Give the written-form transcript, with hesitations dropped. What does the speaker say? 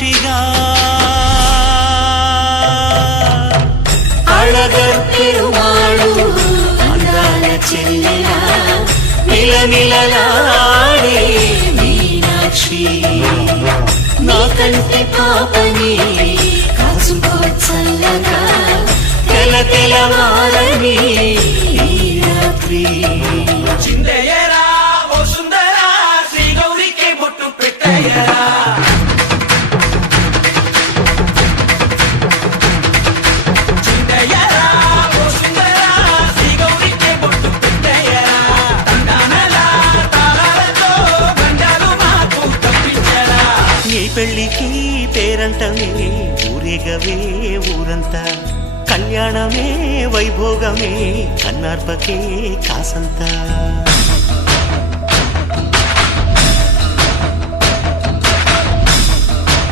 సాక్షిగా అళగర్ పెరుమాళు అందాల చెల్లెలా మిలమిలలాడే మీనాక్షి నా కంటి పాపని కాసుకో చల్లగా తెల తెలవారని ఈ రాత్రి చిందయ్యరా ఓ సుందరా శ్రీ గౌరికి బొట్టు పెట్టయ్యరా చిందయ్యరా ఓ సుందరా శ్రీ గౌరికి బొట్టు పెట్టయ్యరా తండానలా తాళాలతో గండాలు మాకు తప్పించరా నీ పెళ్ళికి పేరంటమే ఊరేగవే ఊరంతా కళ్యాణమే వైభోగమే కన్నార్పకే కాసంతా